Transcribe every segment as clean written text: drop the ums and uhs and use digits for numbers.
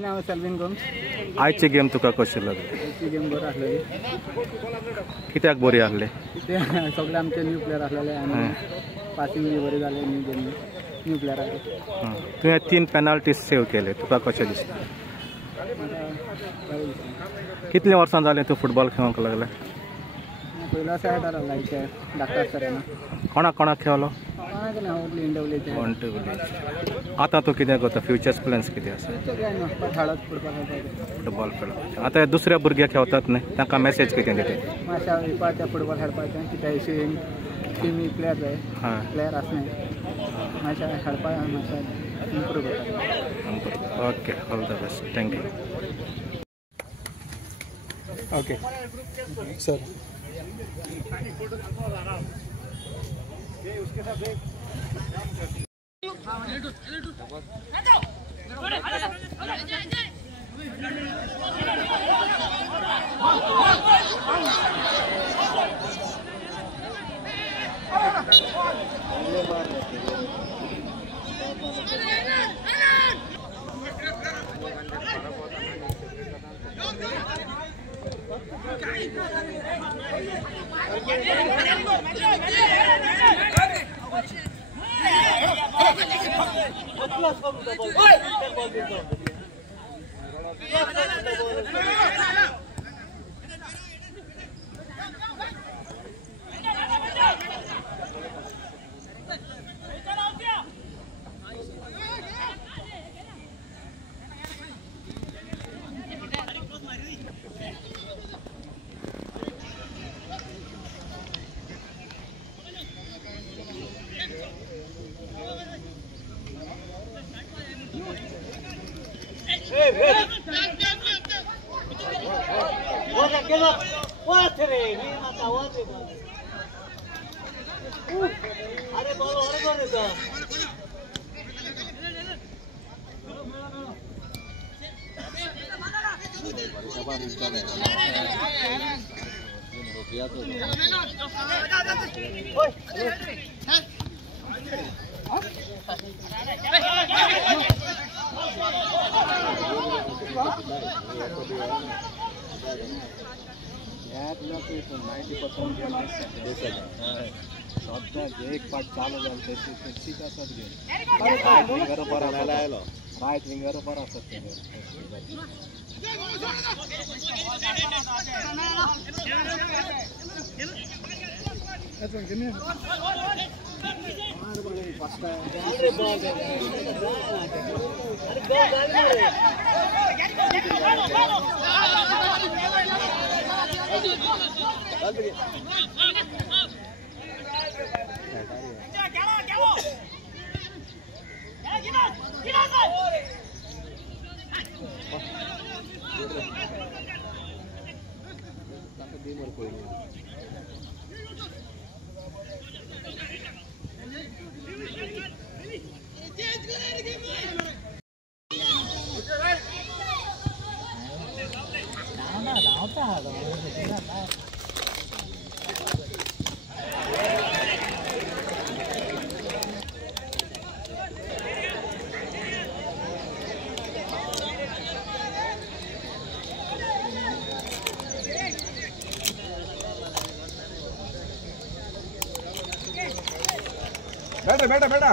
नाव Selvin Gomes. आयची game तुका कशी लागली? आयची गेम बरी आसलेली. कित्याक बरी आसली? कित्याक सगळे आमचे न्यू प्लेयर आसलेले आनी पासिंग बी बरी जाले न्यू प्लेयराचे. तुवें 3 पेनाल्टीज सेव केले, तुका कशें दिसता? कितले वर्सां जालें तूं फुटबॉल खेळोंक लागलें? पयलो सायड लायचे धाकटो आसतना. कोणाक कोणाक खेळलो? कोणाक ना ओन्ली इंडिविज्युअल. आतां तूं कितें करता? फ्युचर्स प्लॅन्स कितें आसा? फुटबॉल खेळप. आतां हे दुसऱ्या भुरगे खेळटात न्ही, तांकां मेसेज कितें दिता? मातशें येवपाचें फुटबॉल खेळपाचें. कित्याक टिमी प्लेयर जाय, प्लेयर आसनाय मातशें खेळपाक मातशें इम्प्रूव करता. Okay, all the best. Thank you. Okay sir. एक पार्ट चालू जाल सीट आसत रायट विंगर बरो आसत. बैठा बैठा बैठा.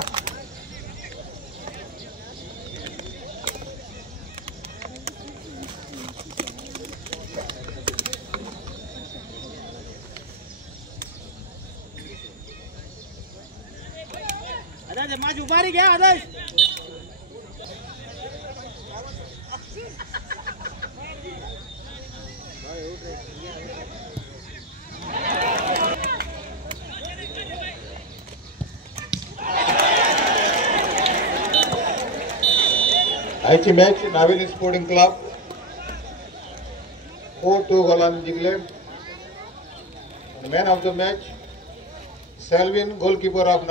आदेश माझी उभारी घ्या. आदेश आयची मॅच नावेली स्पोर्टिंग क्लब 4-2 गोलान जिंकले. Man of the match Selvin, goalkeeper of